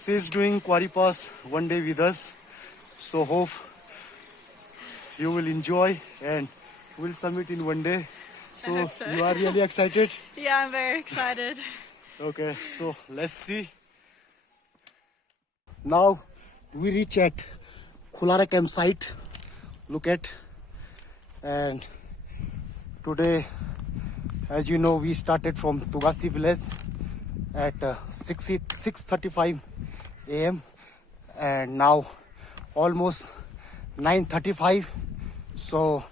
She's doing Quarry Pass one day with us. So hope you will enjoy and we'll summit in one day. I hope so. You are really excited? Yeah, I'm very excited. Okay, so let's see. Now we reach at Khulara campsite. Look at, and today, as you know, we started from Tugasi village at 6:35 a.m. and now almost 9:35. So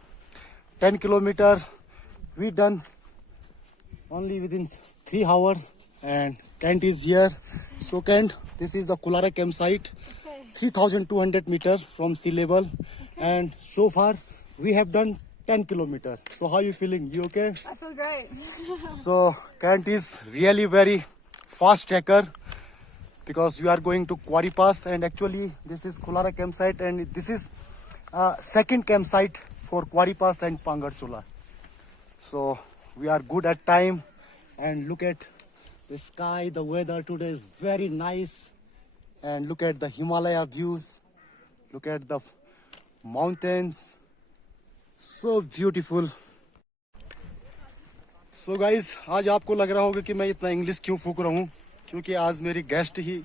10 kilometer we done only within 3 hours, and Kent is here. So Kent, this is the Khulara campsite, 3,200 meters from sea level, and so far we have done 10 kilometers. So how are you feeling? You okay? I feel great. So Kent is really very fast tracker because we are going to Quarry Pass, and actually this is Khulara campsite, and this is second campsite for Quarry Pass and Pangarchula. So we are good at time, and look at the sky. The weather today is very nice, and look at the Himalaya views. Look at the mountains. So beautiful. So guys, आज आपको लग रहा होगा कि मैं इतना English क्यों फूक रहा हूँ, क्योंकि आज मेरी गेस्ट ही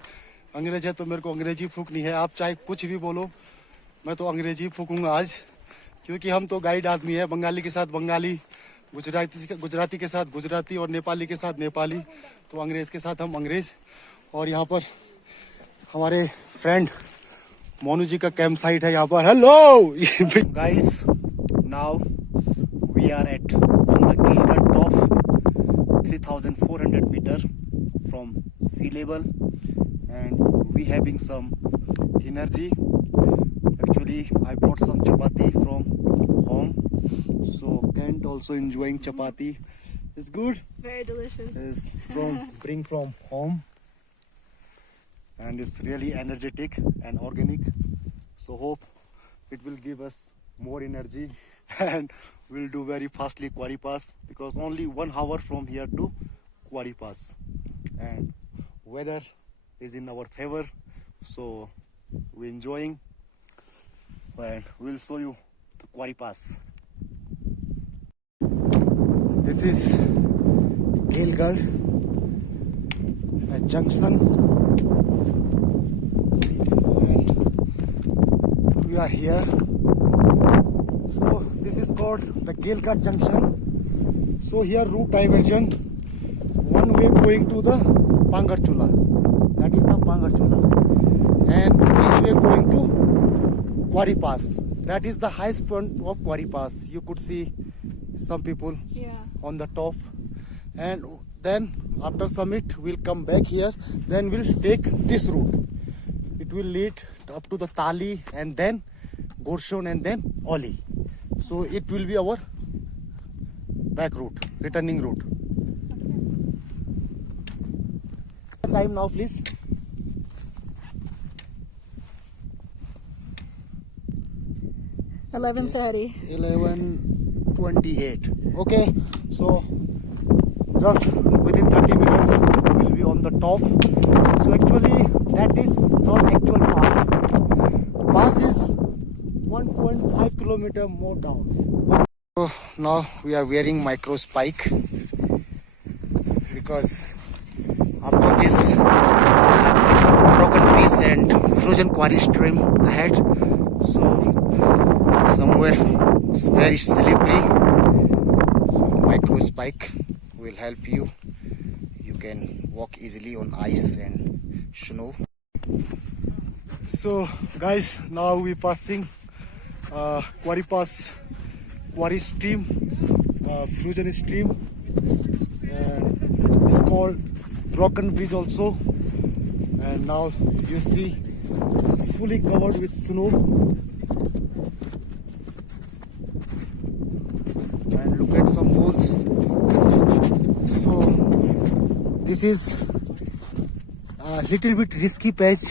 अंग्रेज है, तो मेरे को अंग्रेजी फूकनी है. आप चाहे कुछ भी बोलो, मैं तो अंग्रेजी फूकूंगा आज, क्योंकि हम तो गाइड आदमी है. बंगाली के साथ बंगाली, गुजराती के साथ गुजराती और नेपाली के साथ नेपाली, तो अंग्रेज के साथ हम अंग्रेज. और यहाँ पर हमारे फ्रेंड मोनू जी का कैंप साइट है यहाँ पर. Hello guys, now we are at on the Gilgit top, 3,400 meters from sea level, and we having some energy. Actually, I brought some chapati from home, so Kent also enjoying chapati. It's good. Very delicious. It's bring from home, and it's really energetic and organic. So hope it will give us more energy, and we'll do very fastly Quarry Pass, because only 1 hour from here to Quarry Pass, and weather is in our favor, so we're enjoying, and we'll show you the Quarry Pass. This is Gilgit junction, and we are here. So this is called the Gilgit junction. So here route diversion, one way going to the Pangarchula, that is the Pangarchula, and this way going to Quarry Pass, that is the highest point of Quarry Pass. You could see some people on the top, and then after summit we'll come back here, then we'll take this route. It will lead up to the Tali, and then Gorshon, and then Oli. So it will be our back route, returning route. Time now, please. $11:30. 11:28. Okay, so just within 30 minutes we'll be on the top. So actually that is not actual pass. Pass is 1.5 kilometer more down. So now we are wearing micro spike because after this broken piece and frozen quarry stream ahead, so somewhere it's very slippery. So micro spike will help you. You can walk easily on ice and snow. So guys, now we passing Quarry Pass, Quarry stream, frozen stream, and it's called Broken Bridge also. And now you see it's fully covered with snow, and look at some holes. So this is a little bit risky patch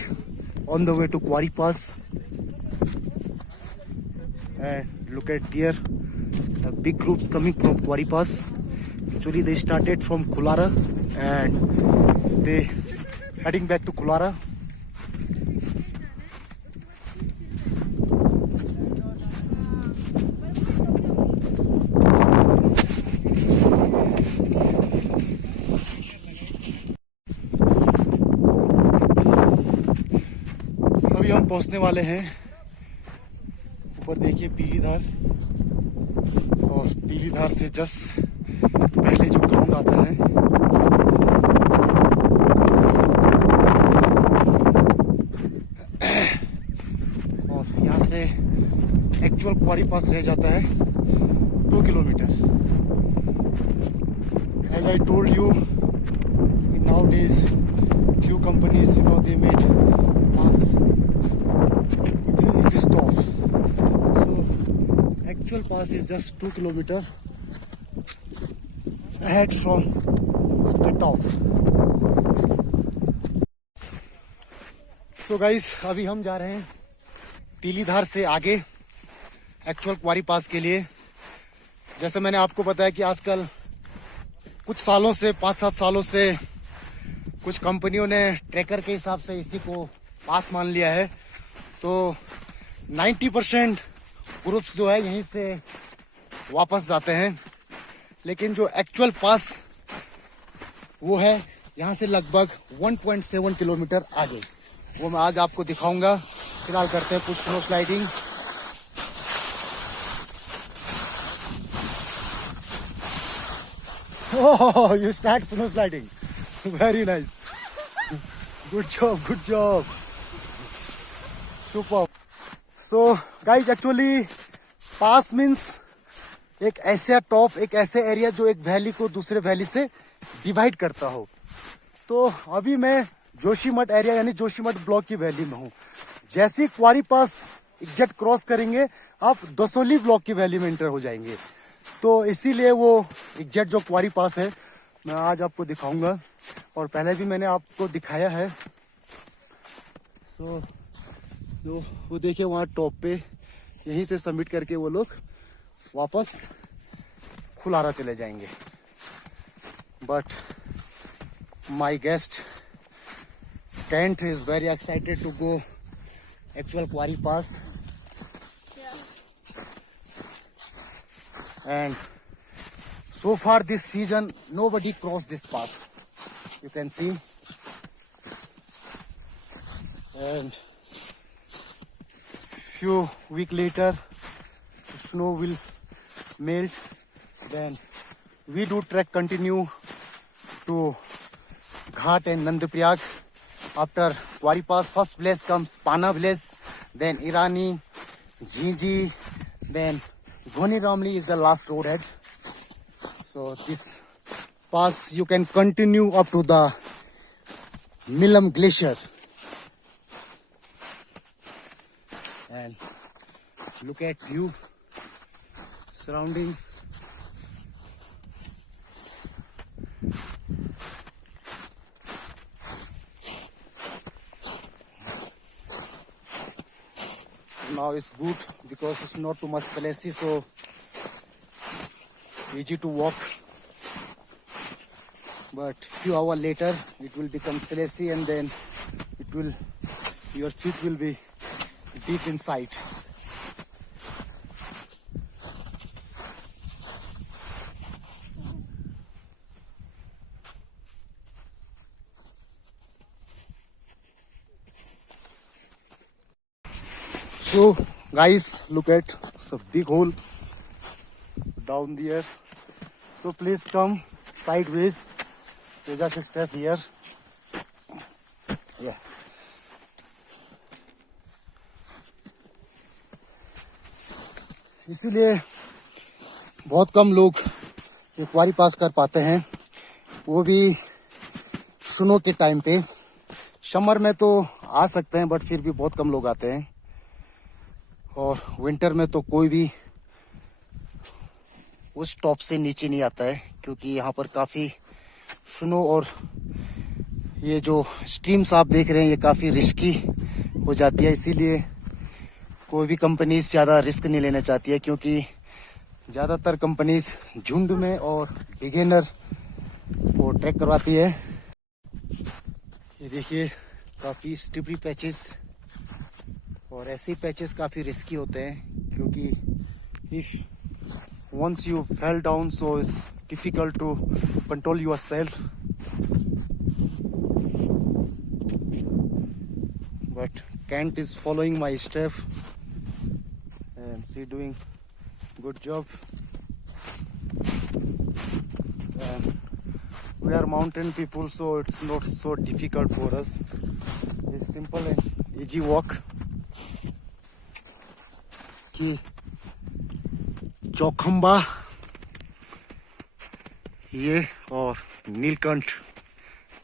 on the way to Quarry Pass. And look at here, the big groups coming from Quarry Pass. Actually they started from Khulara and they heading back to Khulara. पहुंचने वाले हैं। ऊपर देखिए पीली धार, और पीली धार से just पहले जो ग्राउंड आता है और यहाँ से एक्चुअल क्वारी पास रह जाता है 2 kilometre. As I told you, nowadays few companies, they made pass. This is the stop. So actual pass is just 2 kilometer ahead from the top. So guys, अभी हम जा रहे हैं पीली धार से आगे एक्चुअल क्वारी पास के लिए। जैसे मैंने आपको बताया कि आजकल कुछ सालों से 5-7 सालों से कुछ कंपनियों ने ट्रैकर के हिसाब से इसी को पास मान लिया है। तो 90% ग्रुप्स जो है यहीं से वापस जाते हैं, लेकिन जो एक्चुअल पास वो है यहाँ से लगभग 1.7 किलोमीटर आगे। वो मैं आज आपको दिखाऊंगा। फिलहाल करते हैं कुछ snow sliding. Oh, you start snow sliding. Very nice. Good job, good job. Super. So, guys, actually, pass means एक ऐसा टॉप, एक ऐसे एरिया जो एक वैली को दूसरे वैली से डिवाइड करता हो। तो अभी मैं जोशीमठ एरिया यानी जोशीमठ ब्लॉक की वैली में हूँ। जैसे ही क्वारी पास एग्जैक्ट क्रॉस करेंगे आप दसोली ब्लॉक की वैली में एंटर हो जाएंगे। तो इसीलिए वो एग्जैक्ट जो क्वारी पास है मैं आज आपको दिखाऊंगा, और पहले भी मैंने आपको दिखाया है। तो जो वो देखिए वहाँ टॉप पे यहीं से सबमिट करके वो लोग वापस खुलारा चले जाएंगे। But my guest Kent is very excited to go actual quarry pass. Yeah. And so far this season nobody crossed this pass, you can see. And few week later snow will melt, then we do trek continue to Ghat and Nandapriyag. After Quarry Pass, first place comes Pana village, then Irani, Jhinji, then Goni Ramli is the last road head. So this pass you can continue up to the Milam Glacier. And look at view surrounding. Now it's good because it's not too much slushy, so easy to walk. But few hours later it will become slushy, and then your feet will be deep inside. So guys, look at the big hole down there. So please come sideways. So just step here. Yeah. इसीलिए बहुत कम लोग ये क्वारी पास कर पाते हैं, वो भी snow के टाइम पे। समर में तो आ सकते हैं बट फिर भी बहुत कम लोग आते हैं, और विंटर में तो कोई भी उस टॉप से नीचे नहीं आता है, क्योंकि यहाँ पर काफ़ी स्नो और ये जो स्ट्रीम्स आप देख रहे हैं ये काफ़ी रिस्की हो जाती है। इसीलिए कोई भी कंपनीज ज़्यादा रिस्क नहीं लेना चाहती है, क्योंकि ज़्यादातर कंपनीज झुंड में और बिगिनर को ट्रैक करवाती है। ये देखिए काफ़ी स्टिपरी पैचेस, और ऐसे पैचेस काफ़ी रिस्की होते हैं, क्योंकि if once you fell down so it's difficult to control yourself. But Kent is following my step and she doing good job. And we are mountain people, so it's not so difficult for us. It's simple and easy walk. कि चौखंबा ये और नीलकंठ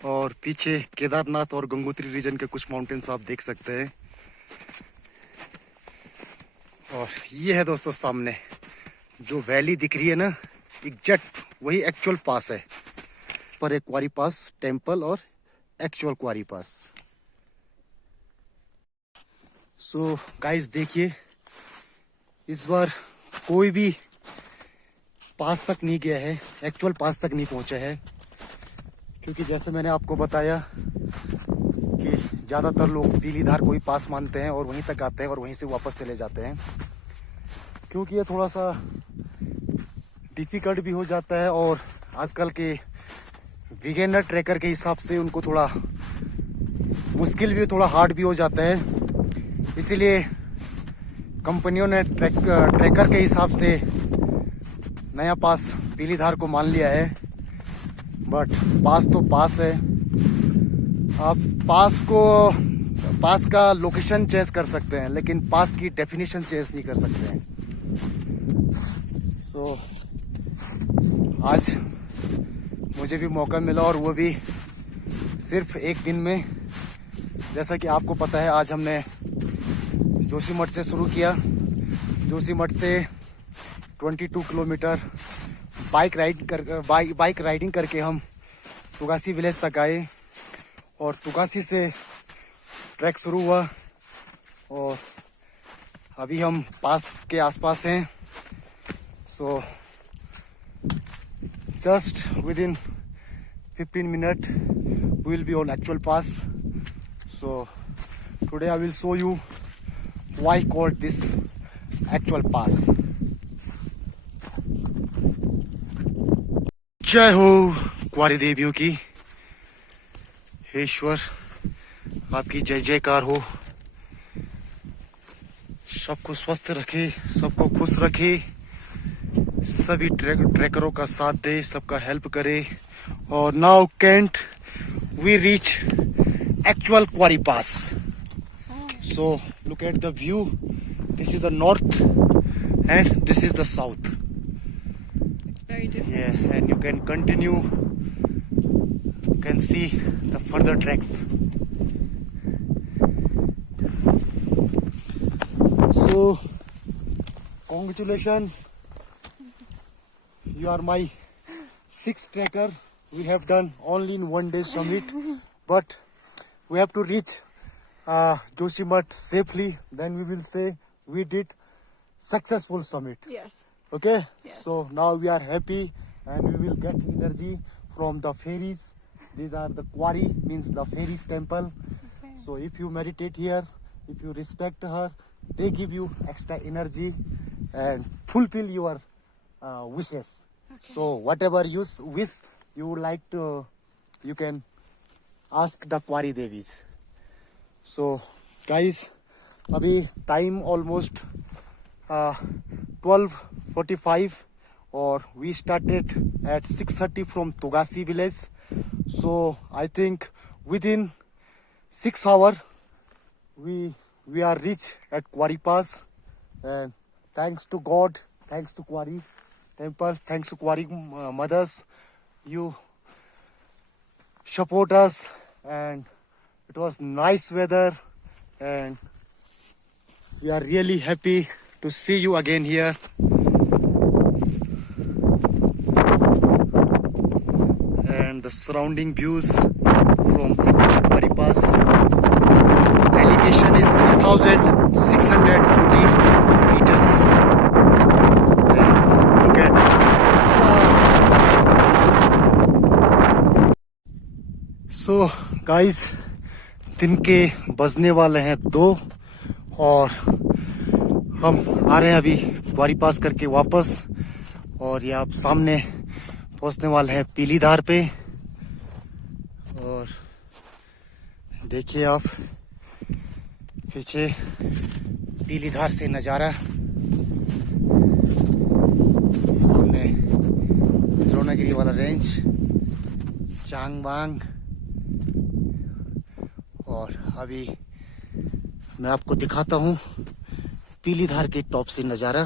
और पीछे केदारनाथ और Gangotri reason के कुछ mountains आप देख सकते हैं। और ये है दोस्तों सामने जो वैली दिख रही है ना, एग्जैक्ट वही एक्चुअल पास है, पर एक क्वारी पास टेम्पल और एक्चुअल क्वारी पास। सो गाइस देखिए, इस बार कोई भी पास तक नहीं गया है, एक्चुअल पास तक नहीं पहुंचा है, क्योंकि जैसे मैंने आपको बताया कि ज़्यादातर लोग पीलीधार को ही पास मानते हैं और वहीं तक आते हैं और वहीं से वापस चले जाते हैं, क्योंकि ये थोड़ा सा डिफ़िकल्ट भी हो जाता है और आजकल के बिगिनर ट्रैकर के हिसाब से उनको थोड़ा मुश्किल भी, थोड़ा हार्ड भी हो जाता है। इसीलिए कंपनियों ने ट्रैकर के हिसाब से नया पास पीलीधार को मान लिया है। बट पास तो पास है, आप पास का लोकेशन चेंज कर सकते हैं, लेकिन पास की डेफिनेशन चेंज नहीं कर सकते हैं। सो आज मुझे भी मौका मिला और वो भी सिर्फ एक दिन में। जैसा कि आपको पता है, आज हमने जोशीमठ से शुरू किया। जोशीमठ से 22 किलोमीटर बाइक राइडिंग करके हम तुगासी विलेज तक आए और तुगासी से ट्रैक शुरू हुआ और अभी हम पास के आसपास हैं। So just within 15 minutes we will be on actual pass. So today I will show you why called this actual pass. जय हो क्वारी देवियों की, हे ईश्वर आपकी जय जयकार हो। सबको स्वस्थ रखे, सबको खुश रखे, सभी ट्रैकरों का साथ दे, सबका हेल्प करे। और now Kent we reach actual quarry पास। So look at the view, this is the north and this is the south. Very different. Yeah, and you can continue, you can see the further tracks. So congratulations, you are my sixth tracker we have done only in one day summit, but we have to reach Joshimath safely, then we will say we did successful summit. Yes. Okay, Yes. so now we are happy and we will get energy from the fairies. These are the quarry, means the fairies temple. Okay. So if you meditate here, if you respect her, they give you extra energy and fulfill your wishes. Okay. So whatever you wish you would like to, you can ask the quarry devis. So guys, अभी time almost 12:45 or we started at 6:30 from Tugasi village. So I think within 6 hours we are reached at Quarry Pass, and thanks to God, thanks to Quarry Temple, thanks to Quarry mothers, you support us, and it was nice weather and we are really happy to see you again here. And the surrounding views from Quarry Pass. Elevation is 3,640 meters. And look at so guys, दिन के बजने वाले हैं 2 और हम आ रहे हैं अभी क्वारी पास करके वापस, और ये आप सामने पहुंचने वाले हैं पीलीधार पे। और देखिए आप पीछे पीलीधार से नज़ारा, सामने द्रोणागिरी वाला रेंज, चांगबांग। और अभी मैं आपको दिखाता हूँ पीलीधार के टॉप से नज़ारा।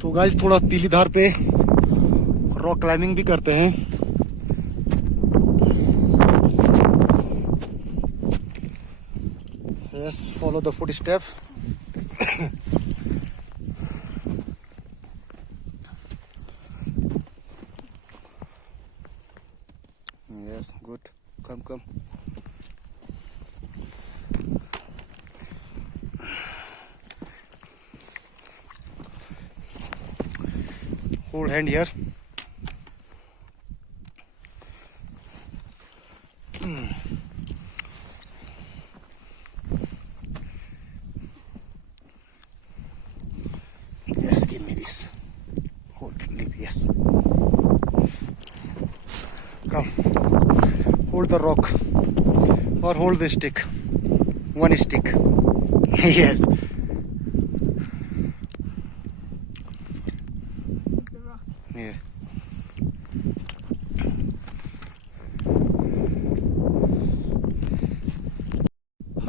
तो गाइस थोड़ा पीलीधार पे रॉक क्लाइंबिंग भी करते हैं। Yes, follow the footstep. Yes, good, come come. Hold hand here. Yes, give me this. Hold, leave, yes. Come. Hold the rock. Or hold the stick. One stick. Yes. The rock. Yeah.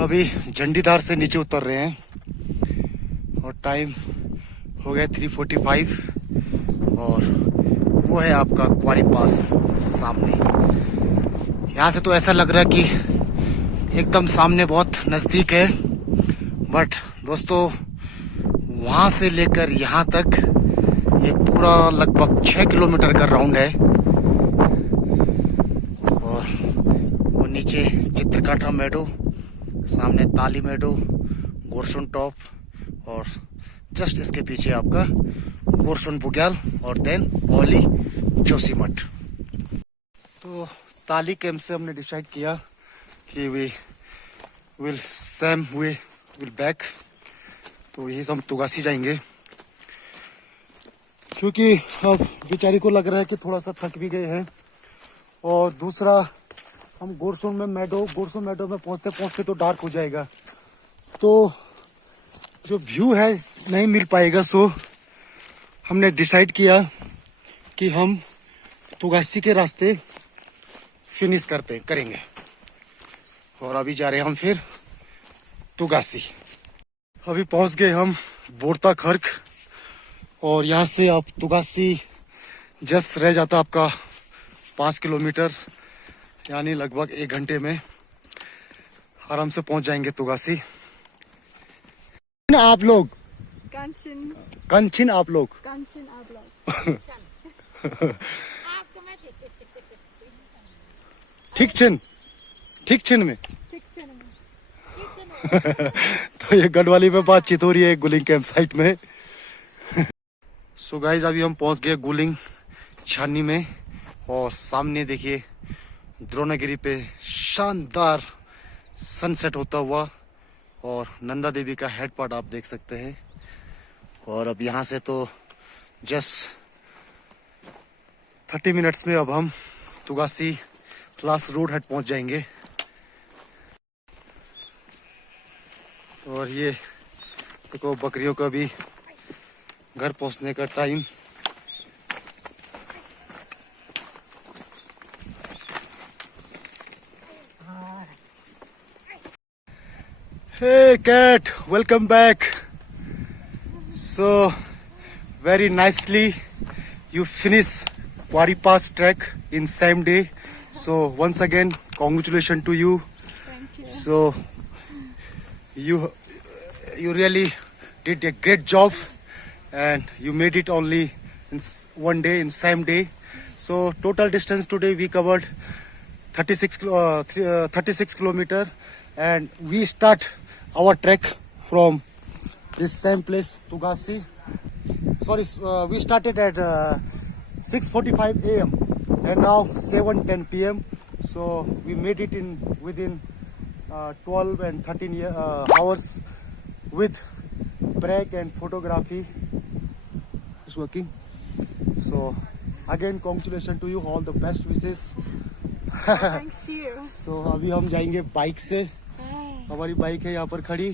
अभी झंडीदार से नीचे उतर रहे हैं और time हो गया 3:45 और वो है आपका क्वारी पास सामने। यहाँ से तो ऐसा लग रहा है कि एकदम सामने, बहुत नज़दीक है, बट दोस्तों वहाँ से लेकर यहाँ तक ये पूरा लगभग 6 किलोमीटर का राउंड है। और वो नीचे चित्रकाठा मेडो, सामने ताली मेडो, गोरसुन टॉप और जस्ट इसके पीछे आपका गोरसुन बुग्याल और देन ओली जोशीमठ। तो ताली कैंप से हमने डिसाइड किया कि वी विल बैक। तो यही से हम तुगासी जाएंगे क्योंकि अब बेचारी को लग रहा है कि थोड़ा सा थक भी गए हैं। और दूसरा, हम गोरसुन मेडो में पहुंचते पहुंचते तो डार्क हो जाएगा, तो जो व्यू है नहीं मिल पाएगा। सो हमने डिसाइड किया कि हम तुगासी के रास्ते फिनिश करेंगे और अभी जा रहे हैं हम फिर तुगासी। अभी पहुंच गए हम बोरता खर्क और यहाँ से आप तुगासी जस्ट रह जाता आपका 5 किलोमीटर, यानी लगभग 1 घंटे में आराम से पहुंच जाएंगे तुगासी। आप लोग कंचिन आप लोग ठीक छिन में तो ये गढ़वाली में बातचीत हो रही है गुलिंग कैंप साइट में। सो गाइस अभी हम पहुंच गए गुलिंग छानी में और सामने देखिए द्रोणागिरी पे शानदार सनसेट होता हुआ और नंदा देवी का हेड पार्ट आप देख सकते हैं। और अब यहाँ से तो जस्ट 30 मिनट्स में अब हम तुगासी लास्ट रोड हेड पहुंच जाएंगे। और ये देखो बकरियों का भी घर पहुंचने का time. Hey cat, welcome back. So very nicely you finish Quarry Pass trek in same day. So once again congratulations to you. Thank you. So you really did a great job and you made it only in one day, in same day. So total distance today we covered 36 kilometer and we start our trek from this same place Tugassi. Sorry, we started at 6:45 a.m. and now 7:10 p.m. So we made it in within 12 and 13 hours with break and photography. It's working. So again congratulations to you, all the best wishes Thanks to you. सो अभी हम जाएंगे bike से, Bye. हमारी bike है यहाँ पर खड़ी।